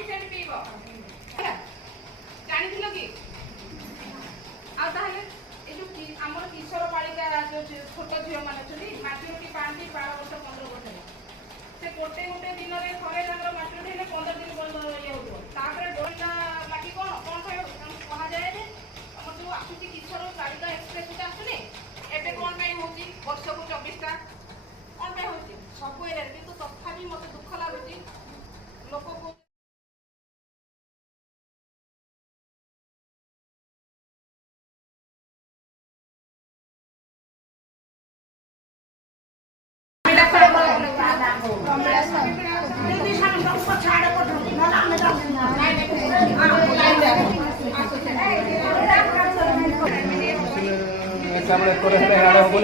sufficient ପିଇବ ହେଲା ଜାଣିଥିଲ କି ଆଉ ତାହେଲେ ଏ ଯୋଉ ଆମର କିଶୋର ବାଳିକା ଯୋଉ ଛୋଟ ଝିଅମାନେ ଅଛନ୍ତି ମାଟ୍ରିକ ପାଆନ୍ତି 12 ବର୍ଷ 15 ବର୍ଷରେ ସେ ଗୋଟେ ଦିନରେ ଥରେ ତାଙ୍କର ମାଟ୍ରିକ ହେଲେ 15 ଦିନ ବନ୍ଦ ଇଏ ହେଉଥିବ ତାପରେ ଡୋଲା ମାଟି କ'ଣ ପାଇଁ କୁହାଯାଏ ଯେ ଆମର ଯୋଉ ଆସୁଛି କିଶୋର ବାଳିକା ଏକ୍ସପ୍ରେସଟା ଆସୁନି ଏବେ କ'ଣ ପାଇଁ ହେଉଛି ବର୍ଷକୁ 24ଟା କ'ଣ ପାଇଁ ହେଉଛି ସବୁ ଏରିଆରେ କିନ୍ତୁ ତଥାପି ମୋତେ ଦୁଃଖ ଲାଗୁଛି ଲୋକକୁ Estamos